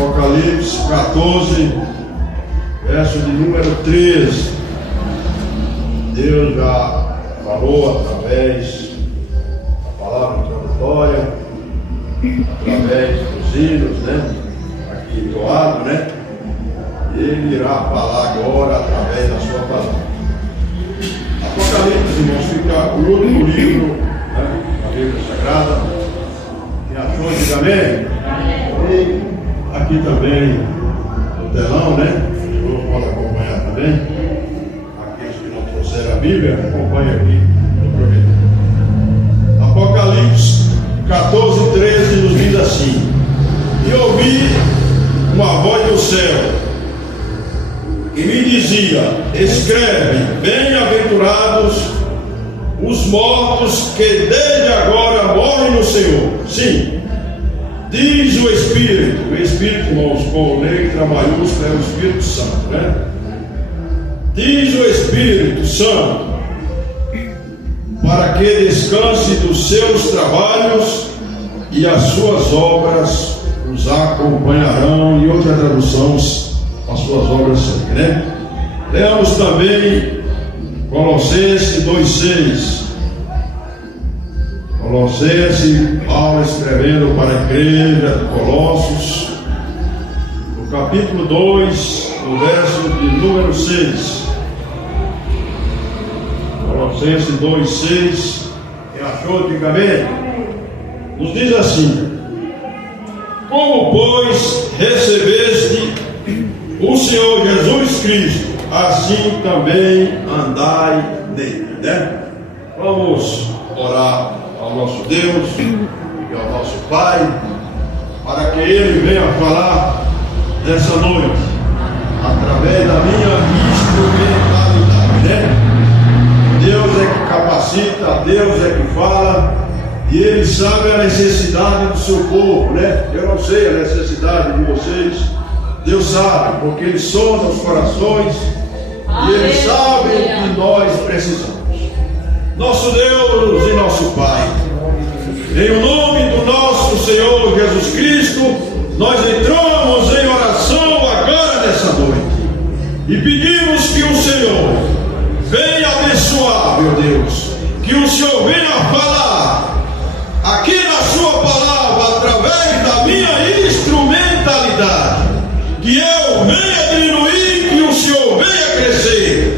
Apocalipse 14, verso de número 13. Deus já falou através da palavra introdutória, através dos hinos, aqui entoado, e Ele irá falar agora através da sua palavra. Apocalipse, irmãos, fica o último livro da Bíblia Sagrada. Quem achou, diga amém. E aqui também no telão, os irmãos podem acompanhar também. Aqueles que não trouxeram a Bíblia, acompanhem aqui no programa. Apocalipse 14, 13 nos diz assim: e ouvi uma voz do céu que me dizia: escreve, bem-aventurados os mortos que desde agora morrem no Senhor. Sim, diz o Espírito, irmãos, com letra maiúscula é o Espírito Santo, Diz o Espírito Santo, para que descanse dos seus trabalhos e as suas obras os acompanharão. E outra tradução, as suas obras seguem, Leamos também Colossenses 2,6. Colossenses, Paulo escrevendo para a igreja de Colossos, no capítulo 2, no verso de número 6. Colossenses 2,6. Quem achou, diga amém. Nos diz assim: como, pois, recebeste o Senhor Jesus Cristo, assim também andai nele. Vamos orar ao nosso Deus e ao nosso Pai, para que Ele venha falar nessa noite, através da minha instrumentalidade, Deus é que capacita, Deus é que fala, e Ele sabe a necessidade do seu povo, Eu não sei a necessidade de vocês, Deus sabe, porque Ele sonda os corações, e Ele sabe o que nós precisamos. Nosso Deus e nosso Pai, em o nome do nosso Senhor Jesus Cristo, nós entramos em oração agora nessa noite e pedimos que o Senhor venha abençoar, meu Deus, que o Senhor venha falar aqui na sua palavra através da minha instrumentalidade, que eu venha diminuir, que o Senhor venha crescer.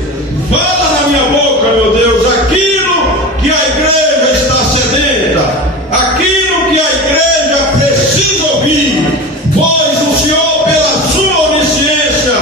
Fala na minha boca, meu Deus, aquilo que a igreja está sedenta, aquilo que a igreja precisa ouvir, pois o Senhor, pela sua onisciência,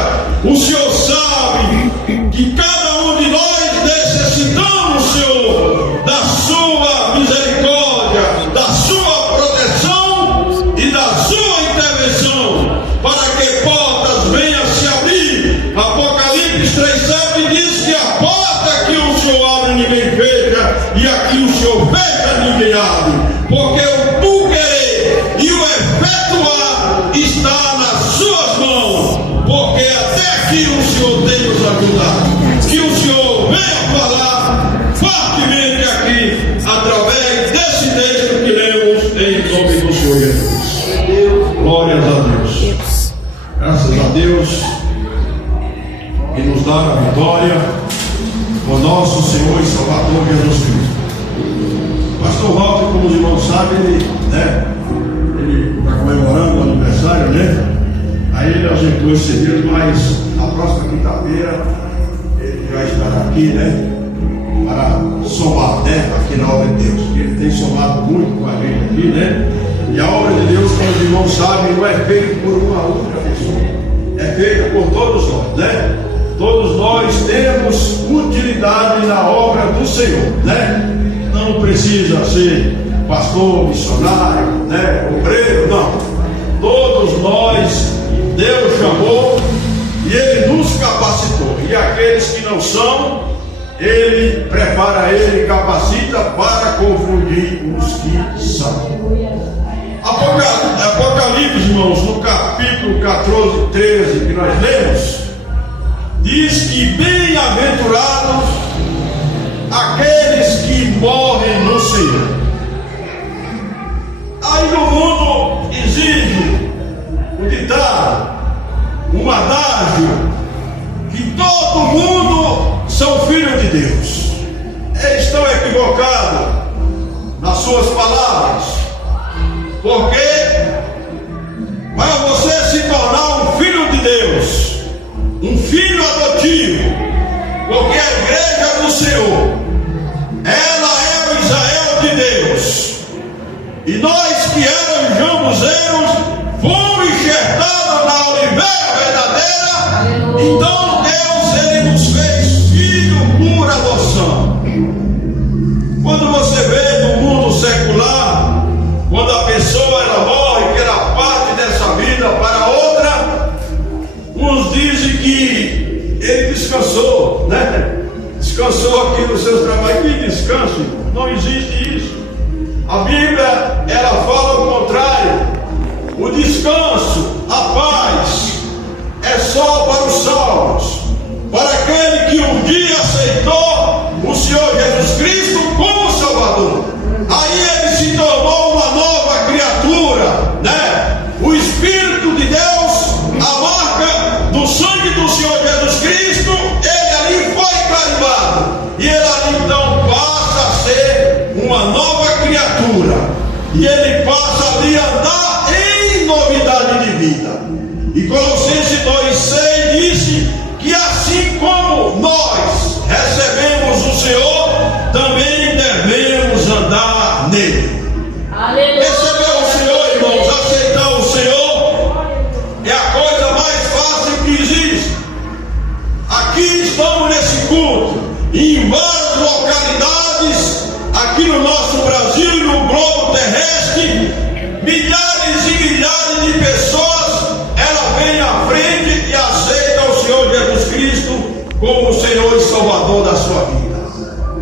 o Senhor sabe que cada um de nós necessitamos, Senhor, da sua misericórdia, da sua proteção e da sua intervenção, para que portas venham se abrir. Apocalipse 3,7 diz que a porta que o Senhor abre ninguém fecha, e aqui o Senhor fecha ninguém abre, porque o tu querer e o efetuar está nas suas mãos, porque até aqui o Senhor tem nos ajudado. Que o Senhor venha falar fortemente aqui, através desse texto que lemos, em nome do Senhor Jesus. Glórias a Deus. Graças a Deus que nos dá a vitória, o nosso Senhor e Salvador Jesus Cristo. Pastor Walter, como os irmãos sabem, ele está comemorando o aniversário, Aí ele ausentou esse dia, mas na próxima quinta-feira ele já estará aqui, para somar, aqui na obra de Deus. Ele tem somado muito com a gente aqui, E a obra de Deus, como os irmãos sabem, não é feita por uma única pessoa, é feita por todos nós, Todos nós temos utilidade na obra do Senhor, Não precisa ser pastor, missionário, obreiro, não. Todos nós, Deus chamou e Ele nos capacitou. E aqueles que não são, Ele prepara, Ele capacita para confundir os que são. Apocalipse, irmãos, no capítulo 14, 13 que nós lemos, diz que bem-aventurados aqueles que morrem no Senhor. Aí no mundo exige o ditado: adágio que todo mundo são filhos de Deus. Eles estão equivocados nas suas palavras, porque para você se tornar um filho de Deus, um filho adotivo, porque a igreja do Senhor, ela é o Israel de Deus, e nós que éramos jambuzeiros fomos enxertados na oliveira verdadeira. Então Deus, ele nos fez filho por adoção. Quando você vê no mundo secular, quando a pessoa ela morre, que era parte dessa vida para outra, uns dizem que ele descansou, né? Descansou aqui nos seus trabalhos. Que descanso? Não existe isso. A Bíblia, ela fala o contrário. O descanso, a paz, é só para os salvos, para aquele que um dia aceitou o Senhor Jesus Cristo como Salvador. Aí ele se tornou uma nova criatura, né? O Espírito de Deus, a marca do sangue do Senhor Jesus Cristo, ele ali foi carimbado, e ele ali então passa a ser uma nova criatura, e ele passa ali a andar em novidade de vida. E Colossenses 2,6 disse que assim como nós recebemos o Senhor, também devemos andar nele. Aleluia. Receber o Senhor, irmãos, aceitar o Senhor é a coisa mais fácil que existe. Aqui estamos nesse culto, e em várias localidades aqui no nosso Brasil e no globo terrestre, milhares e milhares de pessoas, ela vem à frente e aceita o Senhor Jesus Cristo como o Senhor e Salvador da sua vida.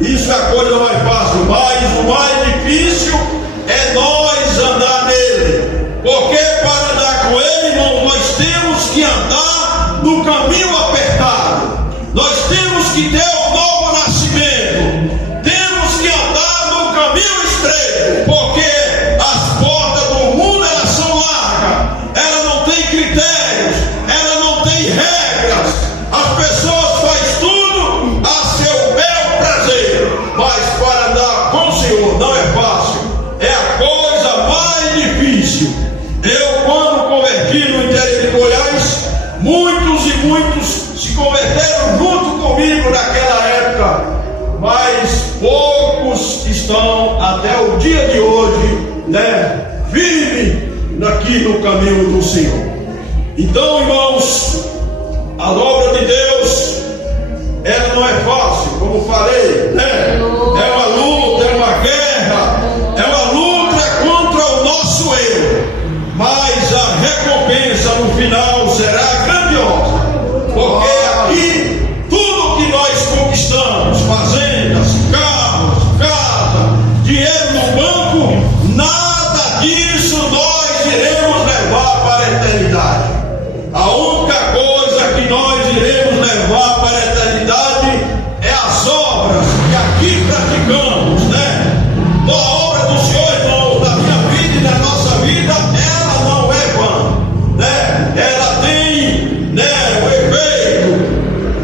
Isso é a coisa mais fácil, mas o mais difícil é nós andar nele, porque para andar com ele, irmão, nós temos que andar no caminho apertado, nós temos que ter um novo nascimento, temos que andar no caminho estreito, porque as portas do mundo elas são largas, ela não tem critérios, ela não tem regras, as pessoas fazem tudo a seu bel prazer, mas para andar com o Senhor não é fácil, é a coisa mais difícil. Eu, quando converti no interior de Goiás, muitos e muitos se converteram junto comigo naquela época, mas poucos estão até o dia de hoje, né, firme aqui no caminho do Senhor. Então, irmãos, a obra de Deus, ela não é fácil, como falei, né? É uma luta, é uma guerra, é uma luta contra o nosso eu, mas a recompensa no final será grandiosa, porque aqui tudo que nós conquistamos, fazendas, carros, casa, dinheiro no banco, nada disso nós iremos levar para a eternidade. A única coisa que nós iremos levar para a eternidade é as obras que aqui praticamos, né? A obra do Senhor, irmãos, na minha vida e na nossa vida, ela não é vã, né? Ela tem, né, o efeito.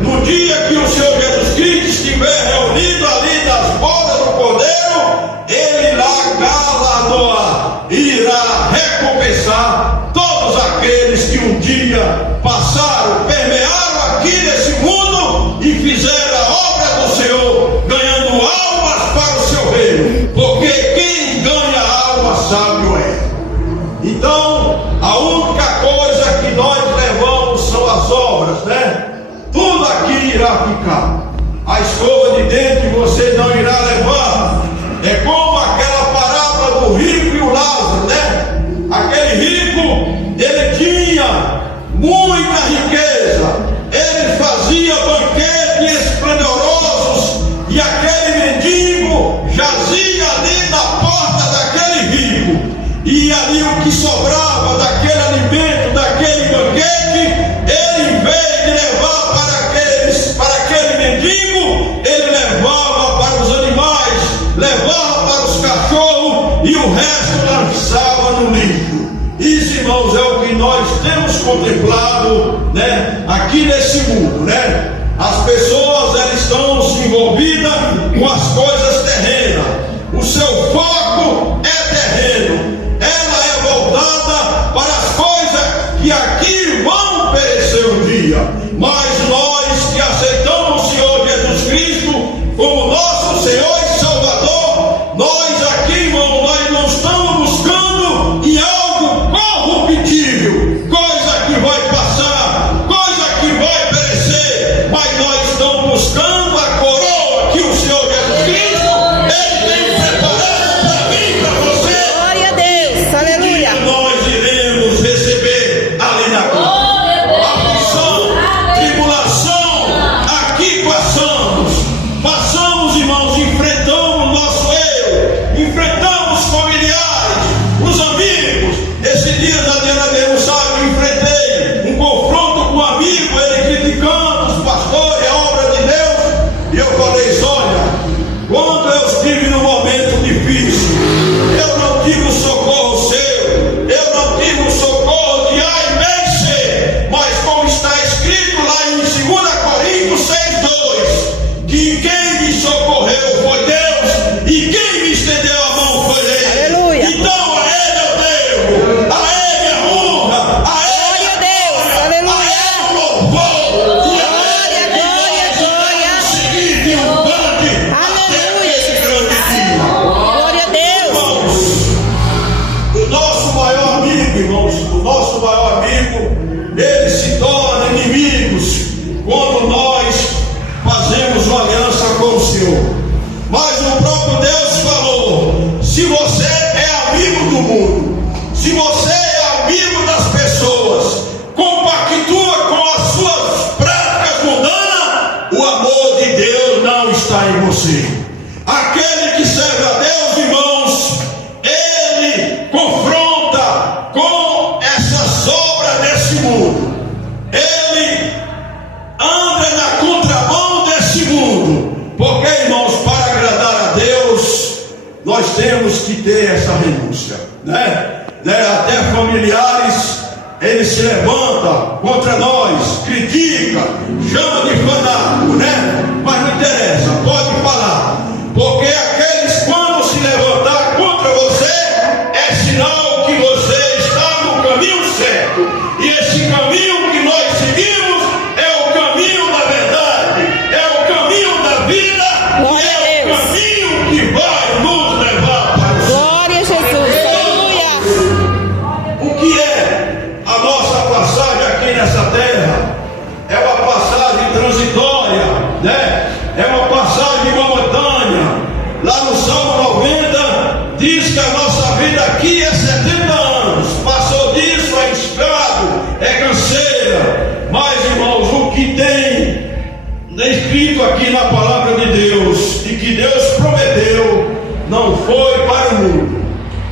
No dia que o Senhor Jesus Cristo estiver reunido ali nas bodas do Cordeiro, ele lá galardoar, irá recompensar todos aqueles que um dia passaram, permearam aqui nesse mundo e fizeram a obra do Senhor, ganhando almas para o seu reino, porque quem ganha alma sabe o é. Então, a única coisa que nós levamos são as obras, né? Tudo aqui irá ficar. A escova de dente você não irá levar. É como aquela parábola do rico e o Lázaro, né? Aquele rico, ele tinha muita riqueza, ele fazia banquetes esplendorosos, e aquele mendigo jazia ali na porta daquele rico, e ali o que sobrava daquele alimento, daquele banquete, ele, em vez de levar para aquele mendigo, ele levava para os animais, levava para os cachorros, e o resto lançava no lixo. Isso, irmãos, é o que nós temos contemplado, né, aqui nesse mundo, né? As pessoas, elas estão se envolvidas com as coisas terrenas. O seu foco é terreno. Ela é voltada para as coisas que aqui vão perecer um dia. Mas nós que aceitamos o Senhor Jesus Cristo como nosso Senhor e Salvador, nós aqui, irmão, nós não estamos buscando em algo corruptível, coisa que vai passar, coisa que vai perecer, mas nós estamos buscando a coroa que o Senhor Jesus Cristo, Ele tem preparado para mim, para você. Glória a Deus, aleluia. Que nós iremos receber ali na cruz. Aflição, tribulação, aqui passamos, irmãos, enfrentamos nosso eu, enfrentamos familiares, os amigos. Esse dia, Adriana mesmo sabe, eu enfrentei um confronto com um amigo, ele criticando os pastores, a obra de Deus, e eu falei: olha, quando eu estive num momento difícil, eu não tive o socorro seu, eu não tive o socorro de A e B e C, mas como está escrito lá em 2 Coríntios 6:2, que quem me socorreu foi Deus, e quem me estendeu a mão foi Ele. Aleluia. Então a Ele eu devo, a Ele a honra, a Ele Glória a Deus, a aleluia. Ele o louvor, e a Ele Glória. seguir triunfante até esse grande dia. Glória a Deus. O nosso maior amigo, irmãos, o nosso maior amigo, ele se torna inimigos quando nós fazemos uma aliança com o Senhor. Mas o próprio Deus falou: se você é amigo do mundo, se você é amigo das pessoas, compactua com as suas práticas mundanas, o amor de Deus não está em você. Aquele que serve a Deus, irmãos, ele confronta com essas obras desse mundo. Ele anda na contramão desse mundo. Porque, irmãos, para agradar a Deus, nós temos que ter essa renúncia, né? Até familiares, eles se levantam contra nós, critica, chama de fanático, né? Mas não interessa, pode falar. Porque aqueles, quando se levantar contra você, é sinal que você está no caminho certo. E esse caminho que nós seguimos é o caminho da verdade, é o caminho da vida, Glória e a é o Deus. caminho que vai nos levar para o céu. Glória a Jesus, aleluia. O que é a nossa passagem aqui nessa terra? É uma passagem transitória, né? É uma passagem momentânea. Lá no Salmo 90 diz que a nossa vida aqui é 70 anos. Passou disso, é escravo, é canseira. Mas, irmãos, o que tem escrito aqui na palavra de Deus e que Deus prometeu, não foi para o mundo,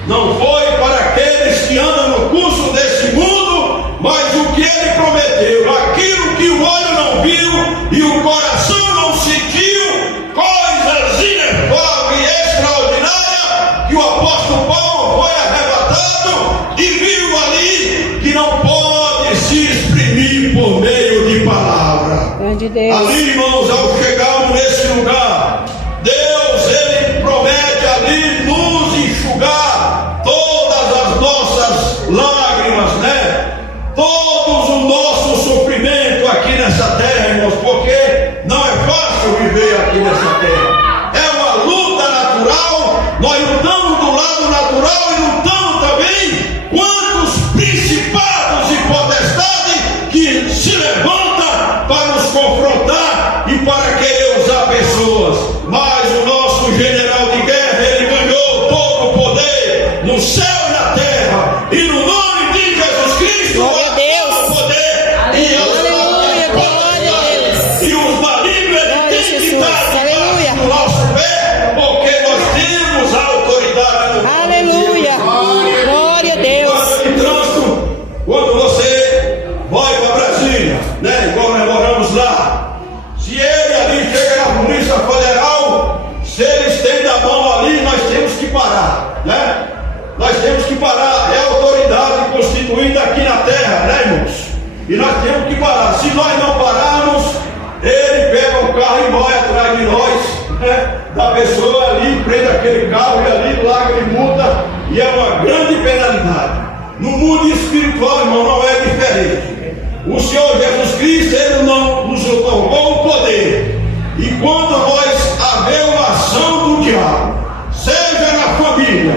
não foi para aqueles que andam no curso desse mundo, mas o que Ele prometeu, aquilo que o olho não viu e o coração não sentiu, coisas inefáveis e extraordinárias, que o apóstolo Paulo foi arrebatado e viu ali que não pode se exprimir por meio de palavra. Grande Deus. Ali, irmãos, ao chegarmos nesse lugar, Deus, Ele promete ali nos enxugar todas as nossas lágrimas, né? Todos o nosso sofrimento aqui nessa terra, irmãos, porque não é fácil viver aqui nessa terra. É uma luta natural, nós lutamos do lado natural e lutamos também contra os principados e potestades que se levantam para nos confrontar e para querer usar pessoas. pessoa ali prende aquele carro e ali larga de multa, e é uma grande penalidade. No mundo espiritual, irmão, não é diferente. O Senhor Jesus Cristo, Ele não nos otorgou o poder. E quando nós haver uma ação do diabo, seja na família,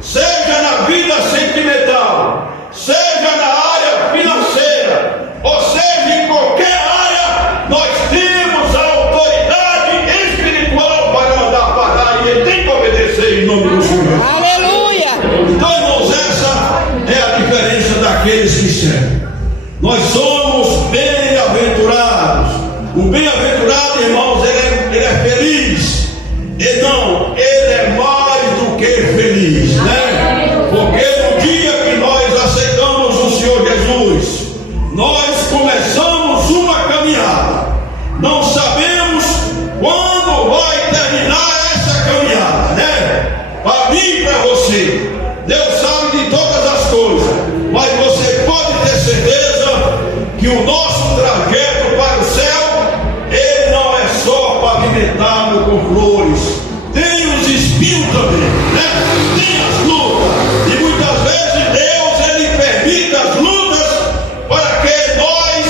seja na vida sentimental, seja na área financeira, ou seja em qualquer área, nós temos a autoridade espiritual para mandar parar, e Ele tem que obedecer em nome do Senhor. Aleluia! Então, irmãos, essa é a diferença daqueles que servem. Nós somos bem-aventurados. O bem-aventurado, irmãos, ele é feliz. E não, ele é mais do que feliz, né? Porque no dia que nós aceitamos o Senhor Jesus, nós começamos uma caminhada. Não sabemos quando vai terminar essa caminhada, né? Para mim e para você, Deus sabe de todas as coisas, mas você pode ter certeza que o nosso trajeto para o céu, ele não é só pavimentado com flores, tem os espinhos também, né? Tem as lutas, e muitas vezes Deus, ele permite as lutas para que nós,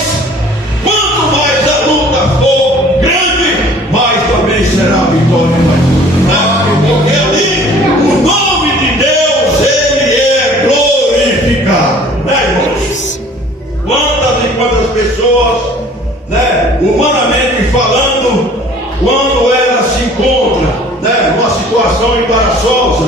quanto mais a luta for grande, mais também será a vitória, né? Porque ali o nome de Deus, ele é glorificado, né, irmãos? Quantas e quantas pessoas, né, humanamente falando, quando ela se encontra, né, numa situação embaraçosa,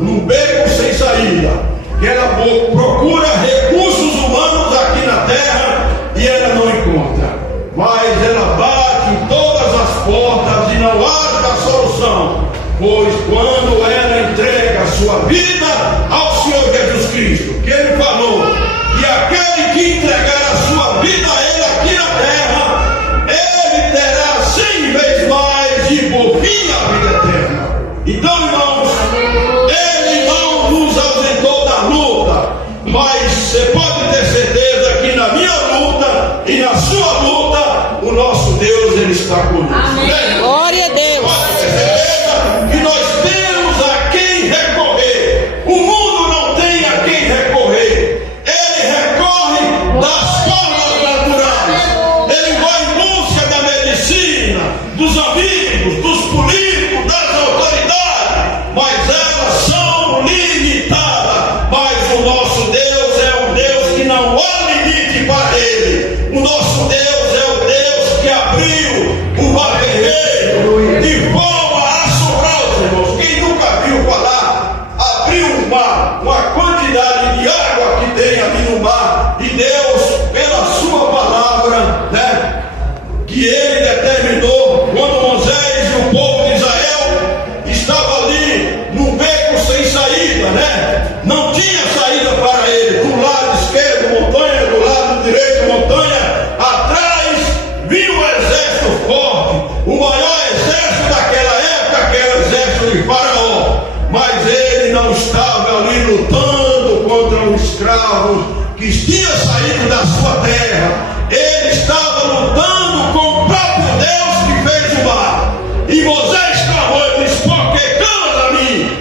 num beco sem saída, que ela procura recursos humanos aqui na terra e ela não encontra, mas ela bate em todas as portas e não acha a solução, pois quando ela entrega a sua vida ao Senhor Jesus Cristo, que Ele falou que aquele que entregar a sua vida a Ele aqui na terra, ele terá 100 vezes mais e por fim a vida eterna. Então, irmãos, Ele não nos ausentou da luta, mas você pode ter certeza que na minha luta e na sua luta, o nosso Deus, Ele está conosco. Né? Glória a Deus! Pode ter certeza que nós temos a quem recorrer. O mundo não tem a quem recorrer. Ele recorre das formas naturais. Ele vai em busca da medicina, dos amigos, dos políticos, das autoridades, mas elas são limitadas. Mas o nosso Deus é um Deus que não há limite para Ele. O nosso Deus é o Deus que abriu o mar vermelho de forma assombrosa, irmãos. Quem nunca viu falar, abriu o mar, uma quantidade de água que tem ali no mar, e Deus, pela sua palavra, né, que Ele determinou, quando Moisés e o povo de Israel estava ali num beco sem saída, né? Não tinha saída para ele. Do lado esquerdo montanha, do lado direito montanha, atrás vinha um exército forte, o maior exército daquela época, que era o exército de Faraó. Mas ele não estava ali lutando contra um escravo que tinha saído da sua terra. Ele estava lutando com o próprio Deus que fez o mar. E Moisés clamou e disse: por que clamas a mim?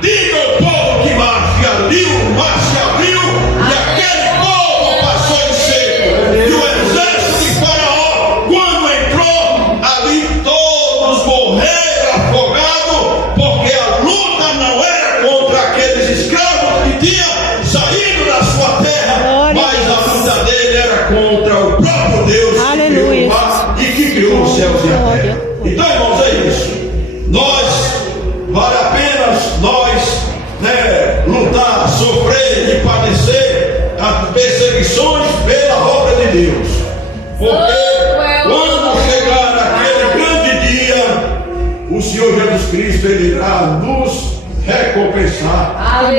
Diga ao povo que marche ali, o mar se abriu e aquele povo passou em seco. E o exército de Faraó, quando entrou ali, todos morreram afogados, porque a luta não era contra aqueles escravos que tinham saído da sua terra, mas a luta dele era contra o próprio Deus que criou o mar e que criou os céus e a terra. Então, irmãos, é isso. Vale a pena nós, né, lutar, sofrer e padecer as perseguições pela obra de Deus. Porque quando chegar aquele grande dia, o Senhor Jesus Cristo, Ele irá nos recompensar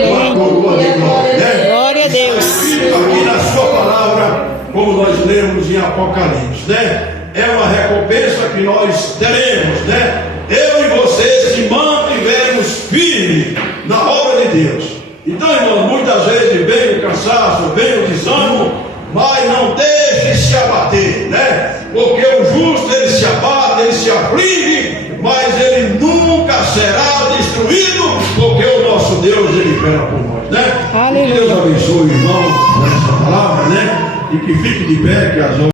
com a coroa de glória, né? Glória a Deus! Escrito aqui na sua palavra, como nós lemos em Apocalipse, né? É uma recompensa que nós teremos, né? Eu e você se mantivermos firmes na obra de Deus. Então, irmão, muitas vezes vem o cansaço, vem o desânimo, mas não deixe se abater, né? Porque o justo, ele se abate, ele se aflige, mas ele nunca será destruído, porque o nosso Deus, ele pela por nós, né? Aleluia. Que Deus abençoe o irmão com essa palavra, né? E que fique de pé, que as